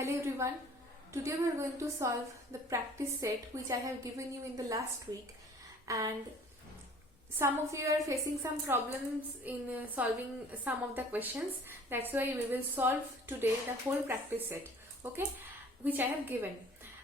Hello everyone. Today we are going to solve the practice set which I have given you in the last week, and some of you are facing some problems in solving some of the questions. That's why we will solve today the whole practice set, okay, which I have given.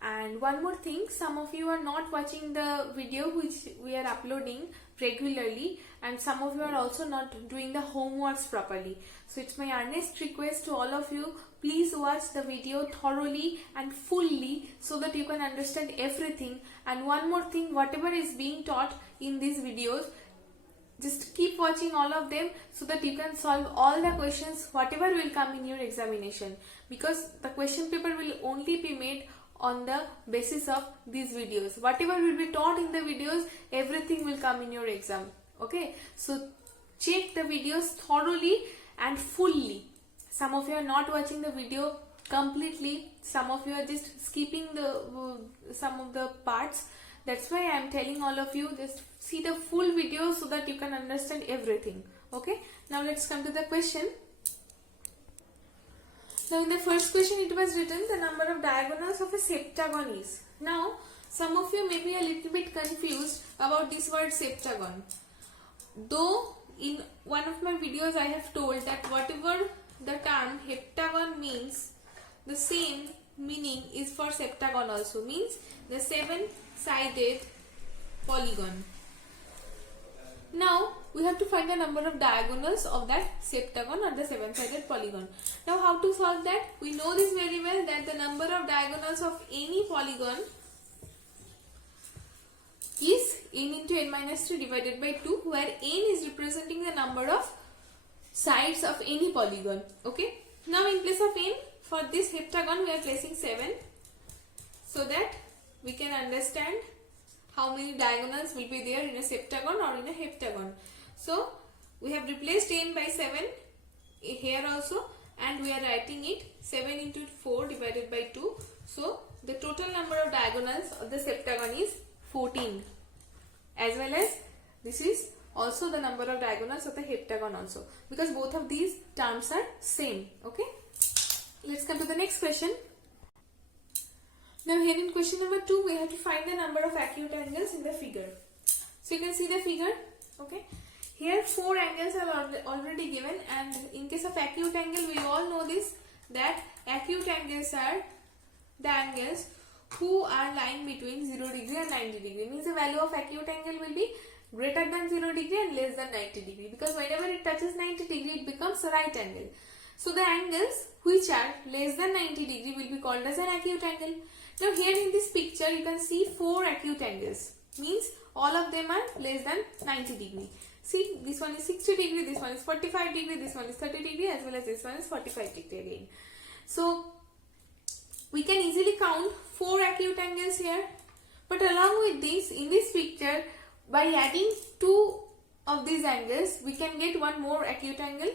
And one more thing, some of you are not watching the video which we are uploading regularly, and some of you are also not doing the homeworks properly. So it's my earnest request to all of you, please watch the video thoroughly and fully so that you can understand everything. And one more thing, whatever is being taught in these videos, just keep watching all of them so that you can solve all the questions whatever will come in your examination, because the question paper will only be made on the basis of these videos. Whatever will be taught in the videos, everything will come in your exam. Okay, so check the videos thoroughly and fully. Some of you are not watching the video completely, some of you are just skipping the some of the parts. That's why I am telling all of you, just see the full video so that you can understand everything. Okay, now let's come to the question. Now in the first question it was written the number of diagonals of a septagon is. Now some of you may be a little bit confused about this word septagon. Though in one of my videos I have told that whatever the term heptagon means, the same meaning is for septagon also, means the seven-sided polygon. Now we have to find the number of diagonals of that septagon or the seven-sided polygon. Now how to solve that? We know this very well, that the number of diagonals of any polygon is n into n minus 3 divided by 2, where n is representing the number of sides of any polygon. Okay. Now in place of n, for this heptagon we are placing 7, so that we can understand how many diagonals will be there in a septagon or in a heptagon. So we have replaced n by 7 here also, and we are writing it 7 into 4 divided by 2. So the total number of diagonals of the septagon is 14, as well as this is also the number of diagonals of the heptagon also, because both of these terms are same. Okay, let's come to the next question. Now here in question number 2 we have to find the number of acute angles in the figure. So you can see the figure. Okay, here 4 angles are already given, and in case of acute angle we all know this, that acute angles are the angles who are lying between 0 degree and 90 degree. Means the value of acute angle will be greater than 0 degree and less than 90 degree, because whenever it touches 90 degree it becomes a right angle. So the angles which are less than 90 degree will be called as an acute angle. Now here in this picture you can see 4 acute angles, means all of them are less than 90 degree. See, this one is 60 degree, this one is 45 degree, this one is 30 degree, as well as this one is 45 degree again. So we can easily count 4 acute angles here, but along with this, in this picture, by adding 2 of these angles we can get one more acute angle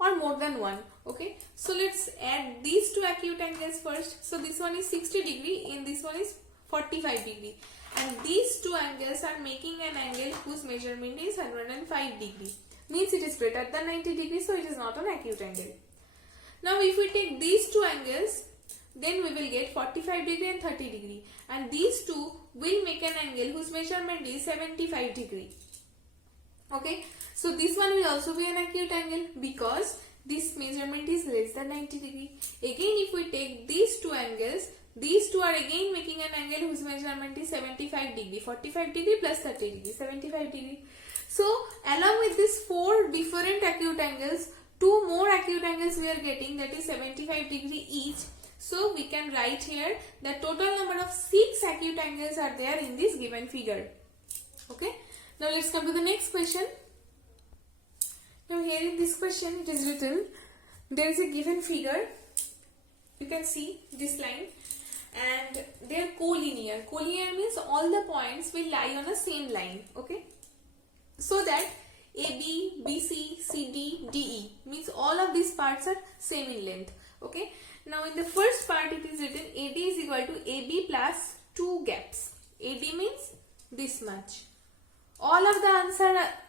or more than one. Okay, so let's add these 2 acute angles first. So this one is 60 degree and this one is 45 degree, and these 2 angles are making an angle whose measurement is 105 degree, means it is greater than 90 degree, so it is not an acute angle. Now if we take these 2 angles, then we will get 45 degree and 30 degree, and these 2 will make an angle whose measurement is 75 degree. Okay, so this one will also be an acute angle because this measurement is less than 90 degree. Again, if we take these 2 angles, these 2 are again making an angle whose measurement is 75 degree. 45 degree plus 30 degree, 75 degree. So along with these 4 different acute angles, 2 more acute angles we are getting, that is 75 degree each. So we can write here the total number of 6 acute angles are there in this given figure. Okay. Now let's come to the next question. Now here in this question it is written, there is a given figure. You can see this line, and they are collinear. Collinear means all the points will lie on the same line. Okay. So that AB, BC, CD, DE means all of these parts are same in length. Okay. Now in the first part it is written AD is equal to AB plus 2 gaps. AD means this much. All of the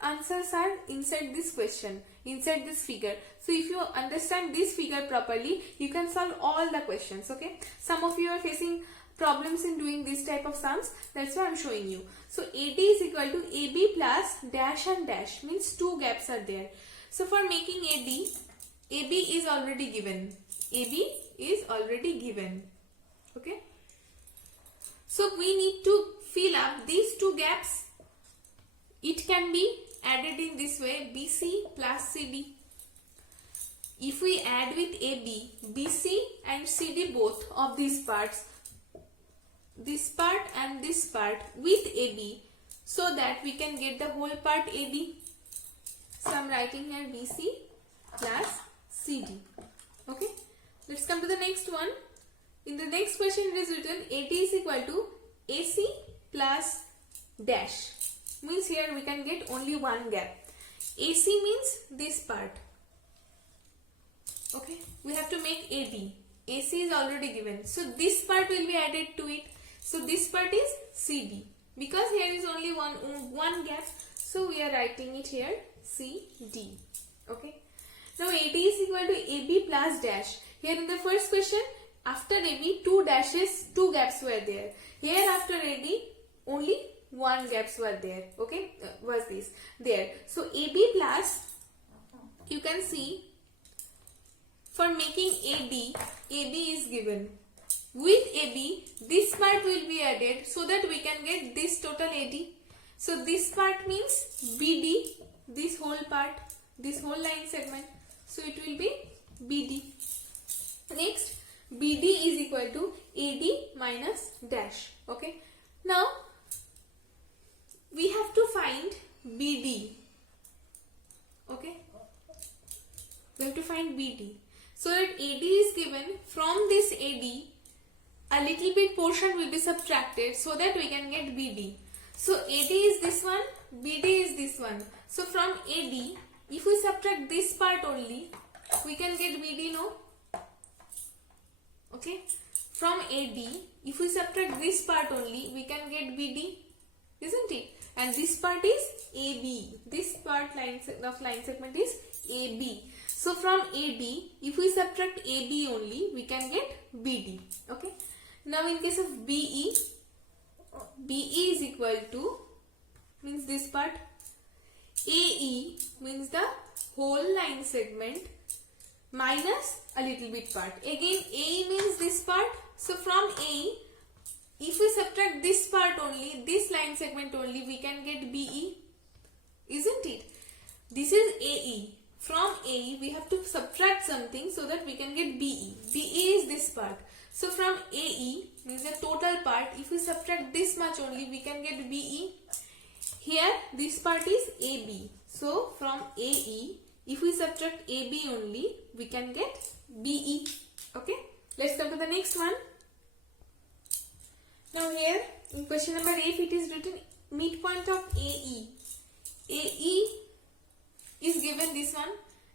answers are inside this question, inside this figure. So if you understand this figure properly, you can solve all the questions. Okay. Some of you are facing problems in doing this type of sums. That's why I'm showing you. So AD is equal to AB plus dash and dash, means two gaps are there. So for making AD, AB is already given. AB is already given. Okay. So we need to fill up these two gaps. It can be added in this way, BC plus CD. If we add with AB, BC and CD both of these parts, this part and this part with AB, so that we can get the whole part AB. So I am writing here BC plus CD. Okay. Let's come to the next one. In the next question it is written AD is equal to AC plus dash. Means here we can get only one gap. AC means this part. Okay. We have to make AD. AC is already given. So this part will be added to it. So this part is CD. Because here is only one gap. So we are writing it here CD. Okay. Now AD is equal to AB plus dash. Here in the first question, after AB, two gaps were there. Here after AD, only one gaps were there. Okay, was this there. So AB plus, you can see, for making AD, AB is given. With AB, this part will be added so that we can get this total AD. So this part means BD, this whole part, this whole line segment. So it will be BD. Next, BD is equal to AD minus dash. Okay. Now, we have to find BD. Okay. We have to find BD. So that AD is given, from this AD, a little bit portion will be subtracted so that we can get BD. So AD is this one, BD is this one. So from AD, if we subtract this part only, we can get BD, no? Okay. From AD, if we subtract this part only, we can get BD, isn't it? And this part is AB. This part of line segment is AB. So from AD, if we subtract AB only, we can get BD. Okay. Now in case of BE, BE is equal to, means this part, AE means the whole line segment minus a little bit part. Again AE means this part. So from AE, if we subtract this part only, this line segment only, we can get BE, isn't it? This is AE. From AE, we have to subtract something so that we can get BE. BE is this part. So from AE, means the total part, if we subtract this much only, we can get BE. Here, this part is AB. So from AE, if we subtract AB only, we can get BE. Okay. Let's come to the next one. Now here, in question number 8, it is written midpoint of AE. AE is given this one.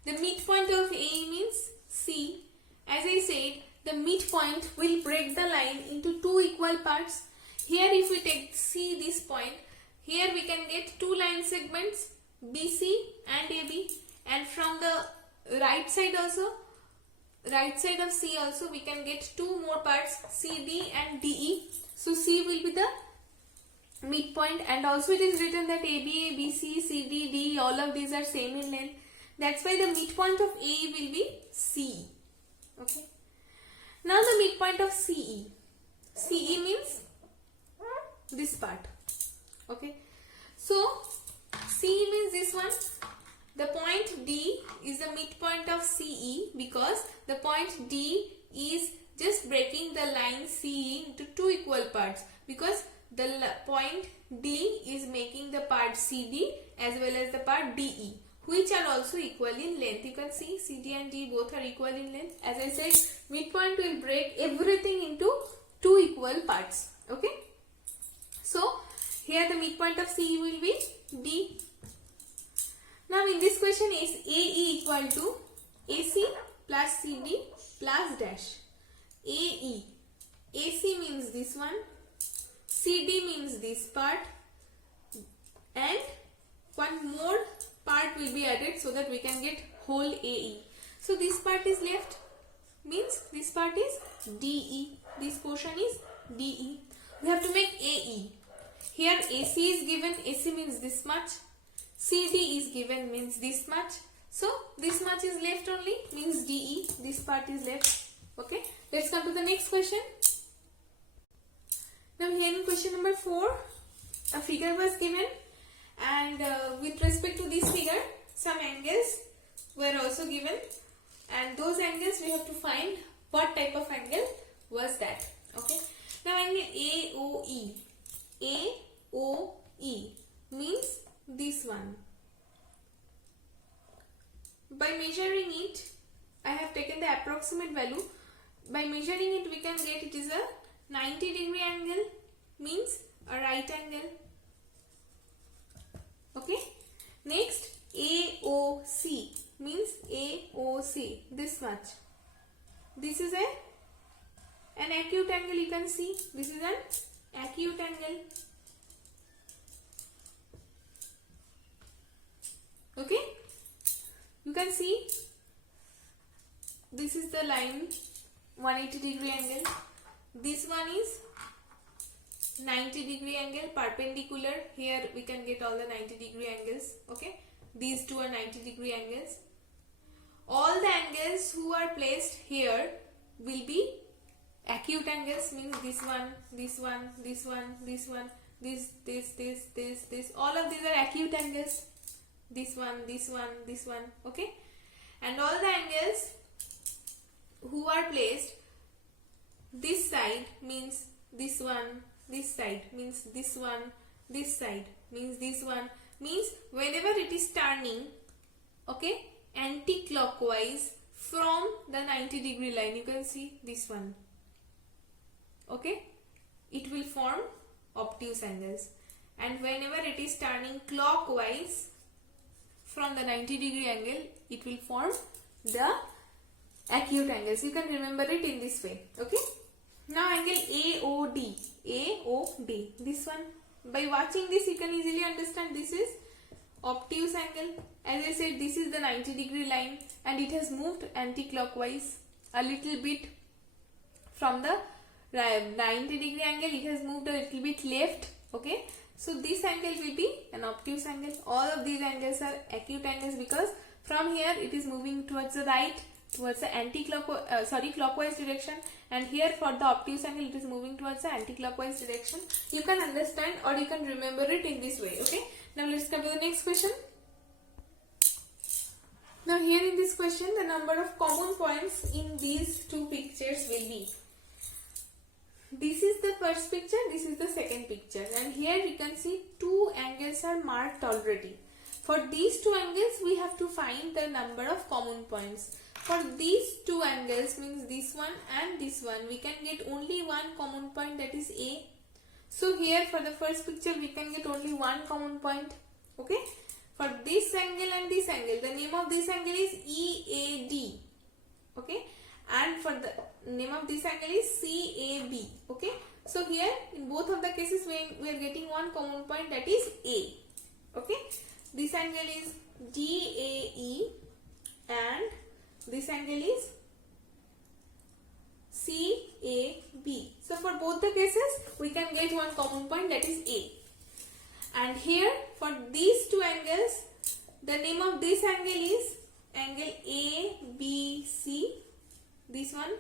The midpoint of AE means C. As I said, the midpoint will break the line into two equal parts. Here if we take C, this point, here we can get two line segments, BC and AB. And from the right side also, right side of C also, we can get two more parts, CD and DE. So C will be the midpoint, and also it is written that AB, BC, CD, DE, all of these are same in length. That's why the midpoint of AE will be CE. Okay. Now the midpoint of CE. CE means this part. Okay. So CE means this one. The point D is the midpoint of CE because the point D is just breaking the line CE into two equal parts, because the point D is making the part CD as well as the part DE, which are also equal in length. You can see CD and D both are equal in length. As I said, midpoint will break everything into two equal parts. Okay. So here the midpoint of CE will be D. Now in this question is AE equal to AC plus CD plus dash. AE. AC means this one. CD means this part. and one more part will be added so that we can get whole AE. So this part is left, means this part is DE. This portion is DE. We have to make AE. Here AC is given, AC means this much. CD is given, means this much. So this much is left only, means DE. This part is left. Okay. Let's come to the next question. Now here in question number 4, a figure was given, and with respect to this figure, some angles were also given, and those angles we have to find what type of angle was that. Okay. Now angle AOE. AOE means this one. By measuring it, I have taken the approximate value. By measuring it, we can get it is a 90-degree angle, means a right angle. Okay. Next, AOC means AOC, this much. This is an acute angle, you can see. This is an acute angle. Okay. You can see this is the line, 180-degree angle. This one is 90-degree angle, perpendicular. Here we can get all the 90-degree angles. Okay. These two are 90-degree angles. All the angles who are placed here will be acute angles, means this one, this one, this one, this one, this. All of these are acute angles. This one, this one, this one. Okay. And all the angles who are placed this side means this one, this side means this one, this side means this one, means whenever it is turning, okay, anti-clockwise from the 90-degree line, you can see this one. Okay, it will form obtuse angles, and whenever it is turning clockwise from the 90-degree angle, it will form the acute angles. You can remember it in this way. Okay. Now angle AOD. AOD. This one. By watching this, you can easily understand this is obtuse angle. As I said, this is the 90-degree line, and it has moved anti-clockwise a little bit from the 90-degree angle. It has moved a little bit left. Okay. So this angle will be an obtuse angle. All of these angles are acute angles because from here it is moving towards the right, towards the clockwise direction, and here for the obtuse angle it is moving towards the anti-clockwise direction. You can understand or you can remember it in this way. Okay. Now let's come to the next question. Now here in this question, the number of common points in these two pictures will be. This is the first picture, this is the second picture, and here we can see two angles are marked already. For these two angles, we have to find the number of common points. For these two angles, means this one and this one, we can get only one common point, that is A. So here for the first picture, we can get only one common point. Okay. For this angle and this angle, the name of this angle is EAD. Okay. And for the name of this angle is CAB. Okay. So here in both of the cases we are getting one common point, that is A. Okay. This angle is DAE and this angle is CAB. So for both the cases we can get one common point, that is A. And here for these two angles, the name of this angle is angle ABC. This one,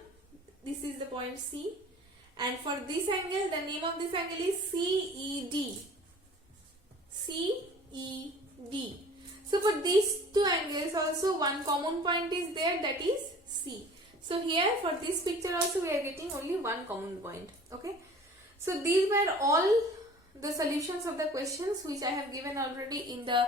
this is the point C, and for this angle, the name of this angle is CED. CED. So for these two angles also one common point is there, that is C. So here for this picture also we are getting only one common point. Okay. So these were all the solutions of the questions which I have given already in the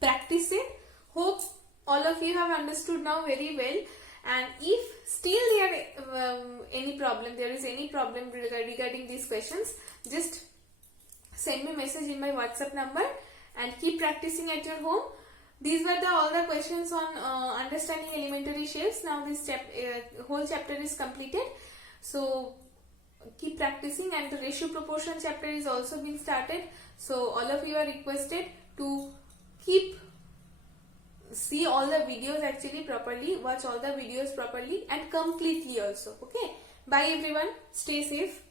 practice set. Hope all of you have understood now very well. And if still there is any problem regarding these questions, just send me a message in my WhatsApp number and keep practicing at your home. These were all the questions on understanding elementary shapes. Now this whole chapter is completed. So keep practicing, and the ratio proportion chapter is also been started. So all of you are requested to keep see all the videos actually properly, watch all the videos properly and completely also. Okay, bye everyone, stay safe.